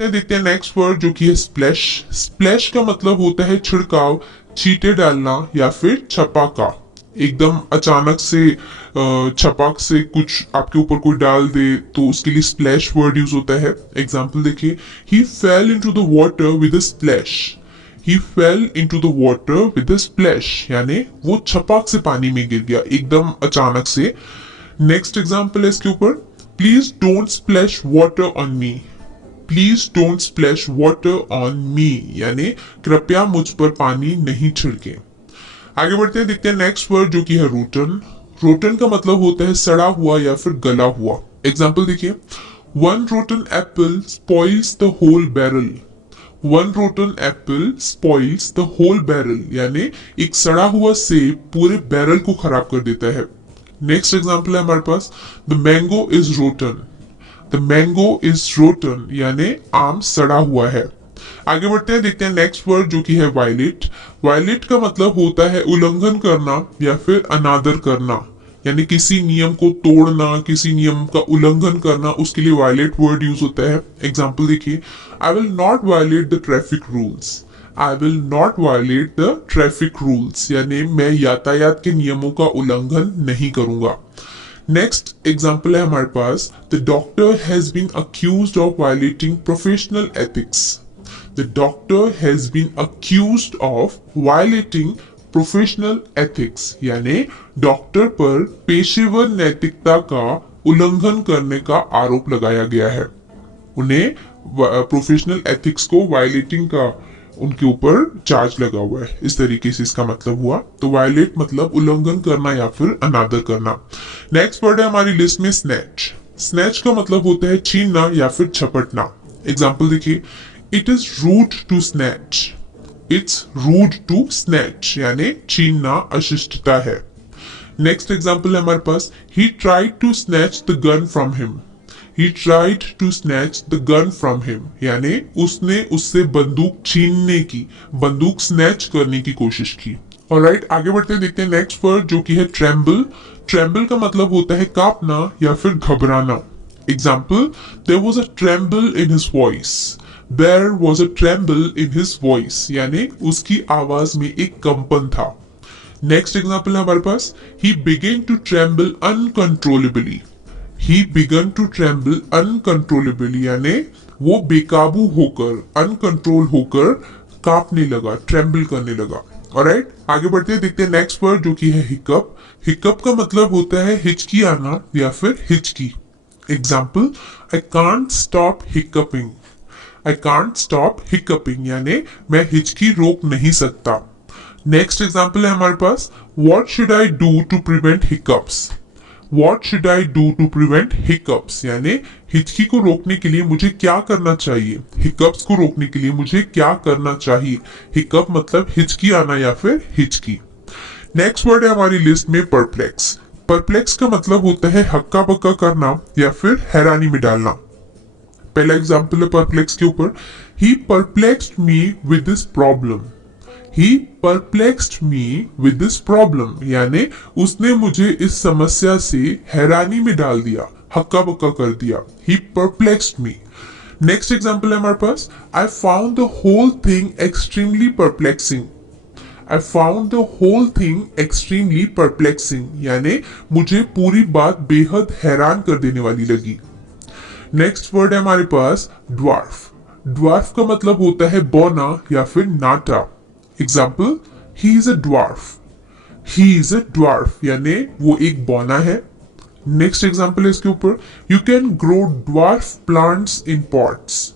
देखते हैं next word जो कि है स्प्लैश। स्प्लैश का मतलब होता है छिड़काव, छींटे डालना या फिर छपाका। एकदम अचानक से छपाक से कुछ आपके ऊपर कोई डाल दे तो उसके लिए स्प्लैश वर्ड यूज होता है। एग्जाम्पल देखिए, he fell into the water with a splash. He fell into the water with a splash यानी वो छपाक से पानी में गिर गया एकदम अचानक से। नेक्स्ट एग्जाम्पल है इसके ऊपर, please don't splash water on me. Please don't splash water on me यानी कृपया मुझ पर पानी नहीं छिड़के। आगे बढ़ते हैं, देखते हैं नेक्स्ट वर्ड जो कि है रोटन। रोटन का मतलब होता है सड़ा हुआ या फिर गला हुआ। एग्जाम्पल देखिए, one rotten apple spoils the whole barrel. One rotten apple spoils the whole barrel यानी एक सड़ा हुआ सेब पूरे बैरल को खराब कर देता है। नेक्स्ट एग्जाम्पल है हमारे पास, the mango is rotten. The mango is rotten यानी आम सड़ा हुआ है। आगे बढ़ते हैं, देखते हैं नेक्स्ट वर्ड जो कि है वायलेट। वायलेट का मतलब होता है उल्लंघन करना या फिर अनादर करना यानी किसी नियम को तोड़ना, किसी नियम का उल्लंघन करना, उसके लिए वायलेट वर्ड यूज होता है। एग्जाम्पल देखिए, I will not violate the traffic rules. I will not violate the traffic rules यानी मैं यातायात के नियमों का उल्लंघन नहीं करूंगा। नेक्स्ट एग्जाम्पल है हमारे पास, the doctor has been accused of violating professional ethics. The doctor has been accused of violating professional ethics यानी डॉक्टर पर पेशेवर नैतिकता का उल्लंघन करने का आरोप लगाया गया है। उन्हें प्रोफेशनल एथिक्स को वायलेटिंग का उनके ऊपर चार्ज लगा हुआ है। इस तरीके से इसका मतलब हुआ। तो वायलेट मतलब उल्लंघन करना या फिर अनादर करना। नेक्स्ट वर्ड है हमारी लिस्ट में स्नैच। स्नैच का मतलब होता है छीनना या फिर झपटना। एग्जाम्पल देखिए, it is rude to snatch. It's rude to snatch यानी छीनना अशिष्टता है। नेक्स्ट एग्जाम्पल है हमारे पास, he tried to snatch the gun from him. He tried to snatch the gun from him यानी उसने उससे बंदूक छीनने की, बंदूक स्नैच करने की कोशिश की। ऑलराइट, आगे बढ़ते हैं, देखते हैं नेक्स्ट वर्ड जो कि है ट्रेम्बल। ट्रेम्बल का मतलब होता है कांपना या फिर घबराना। Example, there was a tremble in his voice. There was a tremble in his voice यानी उसकी आवाज में एक कंपन था। नेक्स्ट एग्जाम्पल है हमारे पास, he began to tremble uncontrollably। He began to tremble uncontrollably यानी वो बेकाबू होकर, अनकंट्रोल होकर कांपने लगा, ट्रेम्बल करने लगा। ऑलराइट, आगे बढ़ते हैं, देखते हैं नेक्स्ट वर्ड जो कि है हिकअप। हिकअप का मतलब होता है हिचकी आना या फिर हिचकी। Example, I can't stop hiccupping. I can't stop hiccupping यानी मैं हिचकी रोक नहीं सकता। नेक्स्ट एग्जाम्पल है हमारे पास, what should I do to prevent hiccups. What should I do to prevent hiccups यानी हिचकी को रोकने के लिए मुझे क्या करना चाहिए, हिकअप्स को रोकने के लिए मुझे क्या करना चाहिए। हिकअप मतलब हिचकी आना या फिर हिचकी। नेक्स्ट वर्ड है हमारी लिस्ट में परप्लेक्स। परप्लेक्स का मतलब होता है हक्का बक्का करना या फिर हैरानी में डालना। पहला एग्जाम्पल है परप्लेक्स के ऊपर, he perplexed me with this problem. He perplexed me with this problem यानी उसने मुझे इस समस्या से हैरानी में डाल दिया, हक्का बक्का कर दिया। He perplexed me। Next example है हमारे पास, I found the whole thing extremely perplexing। I found the whole thing extremely perplexing यानी मुझे पूरी बात बेहद हैरान कर देने वाली लगी। नेक्स्ट वर्ड है हमारे पास ड्वार्फ। ड्वार्फ का मतलब होता है बौना या फिर नाटा। Example, he is a dwarf. He is a dwarf यानी वो एक बौना है। नेक्स्ट एग्जाम्पल है इसके ऊपर, you can grow dwarf plants in pots.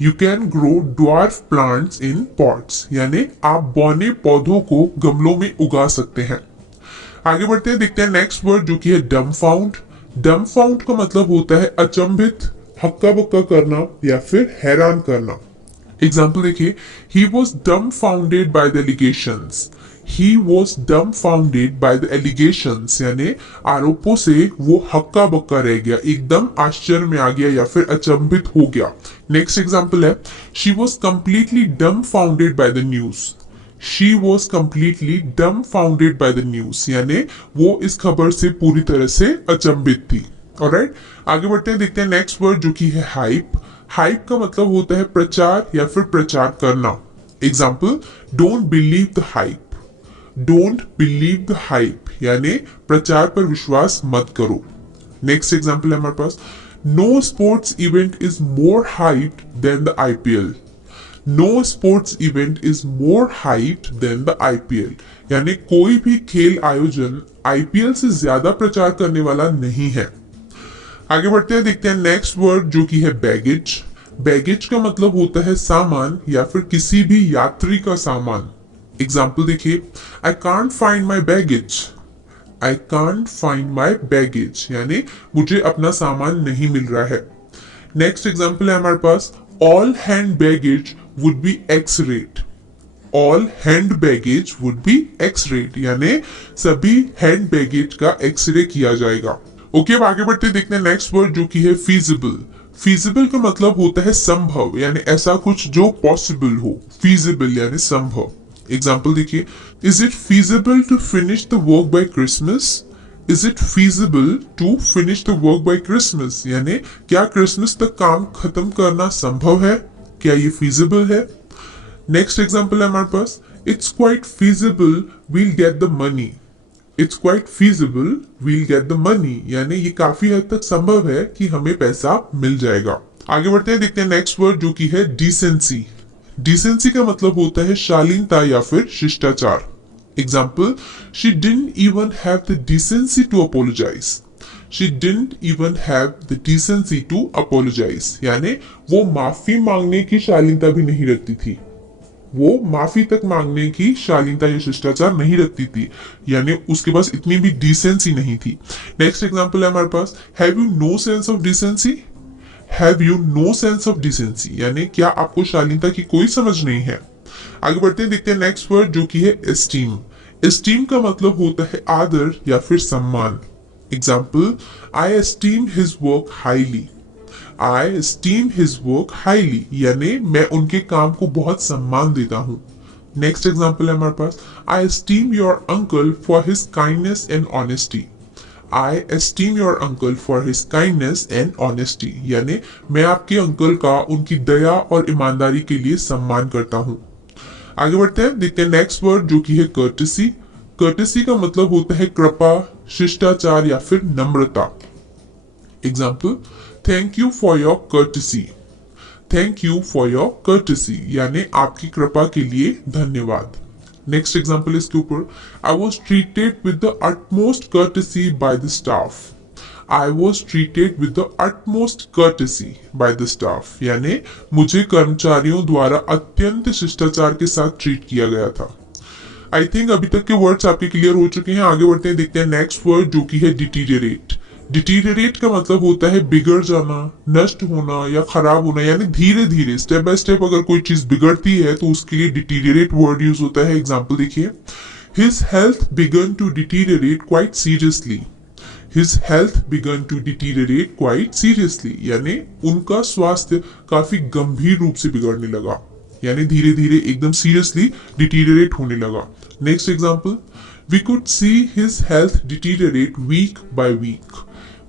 You can grow dwarf plants in pots यानी आप बौने पौधों को गमलों में उगा सकते हैं। आगे बढ़ते हैं, देखते हैं नेक्स्ट वर्ड जो कि है डम्फाउंड। डम्फाउंड का मतलब होता है अचंभित, हक्का बक्का करना या फिर हैरान करना। एग्जाम्पल देखिए, he was dumbfounded by the allegations। He was dumbfounded by the allegations यानी आरोपों से वो हक्का बक्का रह गया, एकदम आश्चर्य में आ गया या फिर अचंभित हो गया। नेक्स्ट एग्जाम्पल है, she was completely dumbfounded by the news। She was completely dumbfounded by the news यानी वो इस खबर से पूरी तरह से अचंभित थी। ऑलराइट, आगे बढ़ते हैं, देखते हैं नेक्स्ट वर्ड जो कि है हाइप। हाइप का मतलब होता है प्रचार या फिर प्रचार करना। Example, don't believe the hype. Don't believe the hype यानी प्रचार पर विश्वास मत करो। नेक्स्ट एग्जाम्पल है हमारे पास, no sports event is more hyped than the IPL. No sports event is more hyped than the IPL यानी कोई भी खेल आयोजन आईपीएल से ज्यादा प्रचार करने वाला नहीं है। आगे बढ़ते हैं, देखते हैं नेक्स्ट वर्ड जो कि है बैगेज। बैगेज का मतलब होता है सामान या फिर किसी भी यात्री का सामान। एग्जाम्पल देखिए, I can't find my baggage. I can't find my baggage यानी मुझे अपना सामान नहीं मिल रहा है। नेक्स्ट एग्जाम्पल है हमारे पास, all hand baggage would be x-rayed. All hand baggage would be x-rayed यानी सभी हैंड बैगेज का एक्सरे किया जाएगा। ओके, अब आगे बढ़ते देखते हैं नेक्स्ट वर्ड जो कि है फीजिबल। फीजिबल का मतलब होता है संभव यानी ऐसा कुछ जो पॉसिबल हो। फीजिबल यानी संभव। एग्जाम्पल देखिए, is it feasible to finish the work by Christmas. Is it feasible to finish the work by Christmas यानी क्या क्रिसमस तक काम खत्म करना संभव है, क्या ये फीजिबल है। नेक्स्ट एग्जाम्पल है हमारे पास, it's quite feasible we'll get the money. It's quite feasible we'll get the money यानी ये काफी हद तक संभव है कि हमें पैसा मिल जाएगा। आगे बढ़ते हैं, देखते हैं नेक्स्ट वर्ड जो कि है डिसेंसी। डिसेंसी का मतलब होता है शालीनता या फिर शिष्टाचार। Example, she didn't even have the decency to apologise. She didn't even have the decency to apologise यानी वो माफी मांगने की शालीनता भी नहीं रखती थी। वो माफी तक मांगने की शालीनता या शिष्टाचार नहीं रखती थी यानी उसके पास इतनी भी डिसेंसी नहीं थी। नेक्स्ट एग्जाम्पल है हमारे पास, have you no sense of decency. Have you no sense of decency यानी क्या आपको शालीनता की कोई समझ नहीं है। आगे बढ़ते हैं, देखते हैं नेक्स्ट वर्ड जो कि है एस्टीम। एस्टीम का मतलब होता है आदर या फिर सम्मान। एग्जाम्पल, आई एस्टीम हिज वर्क हाईली। आई एस्टीम हिज वर्क हाईली यानी मैं उनके काम को बहुत सम्मान देता हूँ। नेक्स्ट एग्जाम्पल है हमारे पास, I esteem your uncle for his kindness and honesty. I esteem your uncle for his kindness and honesty यानी मैं आपके अंकल का उनकी दया और ईमानदारी के लिए सम्मान करता हूँ। आगे बढ़ते हैं, देखते हैं नेक्स्ट वर्ड जो कि है कर्टेसी। कर्टेसी का मतलब होता है कृपा, शिष्टाचार या फिर नम्रता। Example, thank you for your courtesy. Thank you for your courtesy यानी आपकी कृपा के लिए धन्यवाद। नेक्स्ट एग्जाम्पल इसके ऊपर, I was treated with the utmost courtesy by the staff. I was treated with the utmost courtesy by the staff यानी मुझे कर्मचारियों द्वारा अत्यंत शिष्टाचार के साथ ट्रीट किया गया था। आई थिंक अभी तक के वर्ड्स आपके क्लियर हो चुके हैं। आगे बढ़ते हैं, देखते हैं नेक्स्ट वर्ड जो कि है डिटीरियरेट। डिटीरियरेट का मतलब होता है बिगड़ जाना, नष्ट होना या खराब होना यानी धीरे धीरे स्टेप बाय स्टेप अगर कोई चीज बिगड़ती है तो उसके लिए डिटीरियरेट वर्ड यूज होता है। एग्जाम्पल देखिए, his health began to deteriorate quite seriously. His health began to deteriorate quite seriously यानी उनका स्वास्थ्य काफी गंभीर रूप से बिगड़ने लगा यानी धीरे धीरे एकदम सीरियसली डिटीरियरेट होने लगा। Next example, we could see his health deteriorate week by week.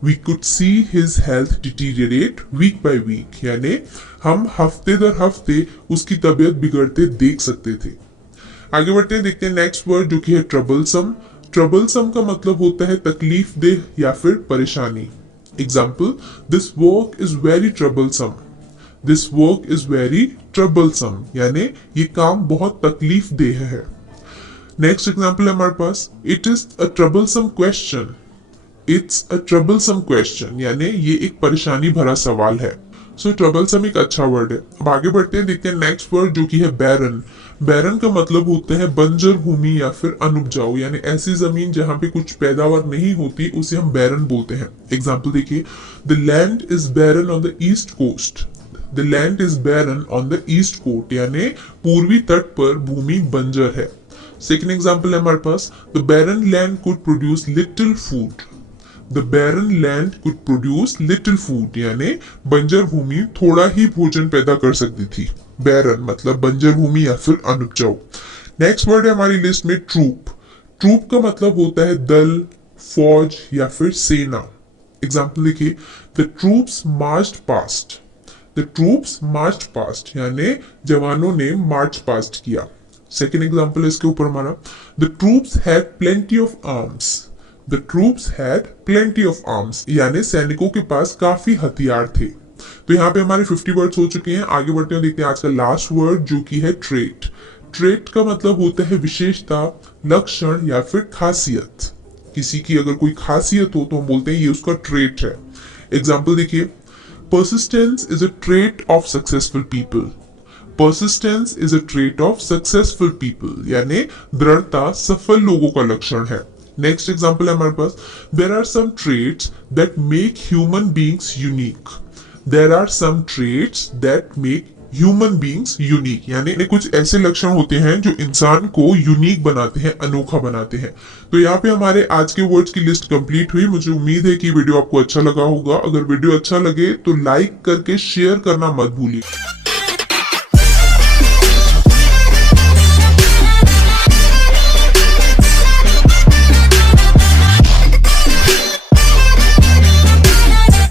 We could see his health deteriorate week by week यानी हम हफ्ते दर हफ्ते उसकी तबीयत बिगड़ते देख सकते थे। आगे बढ़ते हैं, देखते हैं नेक्स्ट वर्ड जो कि है ट्रबलसम। ट्रबलसम का मतलब होता है तकलीफ देह या फिर परेशानी। Example, this work is very troublesome. This work is very troublesome यानी ये काम बहुत तकलीफ देह है। नेक्स्ट एग्जाम्पल है हमारे पास, it is a troublesome question. It's a troublesome question यानी ये एक परेशानी भरा सवाल है। सो ट्रबलसम एक अच्छा वर्ड है। अब आगे बढ़ते हैं, देखते हैं नेक्स्ट वर्ड जो कि है बैरन। बैरन का मतलब होता है बंजर भूमि या फिर अनुपजाऊ यानी ऐसी जमीन जहां पे कुछ पैदावार नहीं होती उसे हम बैरन बोलते हैं। एग्जाम्पल देखिए, the land is barren on the east coast. The land is barren on the east coast यानी पूर्वी तट पर भूमि बंजर है। सेकेंड एग्जाम्पल है हमारे पास, the barren land could produce little food. The barren land could produce little food यानी बंजर भूमि थोड़ा ही भोजन पैदा कर सकती थी। बैरन मतलब बंजर भूमि या फिर अनुपजाऊ। नेक्स्ट वर्ड है हमारी लिस्ट में ट्रूप। ट्रूप का मतलब होता है दल, फौज या फिर सेना। एग्जाम्पल देखिए, the troops marched past. The troops march past, यानी जवानों ने मार्च पास्ट किया। सेकेंड एग्जाम्पल इसके ऊपर हमारा, the troops had plenty of arms, the troops had plenty of arms, यानी सैनिकों के पास काफी हथियार थे। तो यहाँ पे हमारे 50 वर्ड्स हो चुके हैं। आगे बढ़ते हैं, देखते हैं आज का लास्ट वर्ड जो कि है ट्रेट। ट्रेट का मतलब होता है विशेषता, लक्षण या फिर खासियत। किसी की अगर कोई खासियत हो तो हम बोलते हैं ये उसका ट्रेट है। एग्जाम्पल देखिए, persistence is a trait of successful people, persistence is a trait of successful people, यानी दृढ़ता सफल लोगों का लक्षण है। नेक्स्ट एग्जाम्पल है हमारे पास, there are some traits that make human beings unique, there are some traits that make human beings unique, यानी कुछ ऐसे लक्षण होते हैं जो इंसान को यूनिक बनाते हैं, अनोखा बनाते हैं। तो यहाँ पे हमारे आज के वर्ड्स की लिस्ट कंप्लीट हुई। मुझे उम्मीद है कि वीडियो आपको अच्छा लगा होगा। अगर वीडियो अच्छा लगे तो लाइक करके शेयर करना मत भूलिए।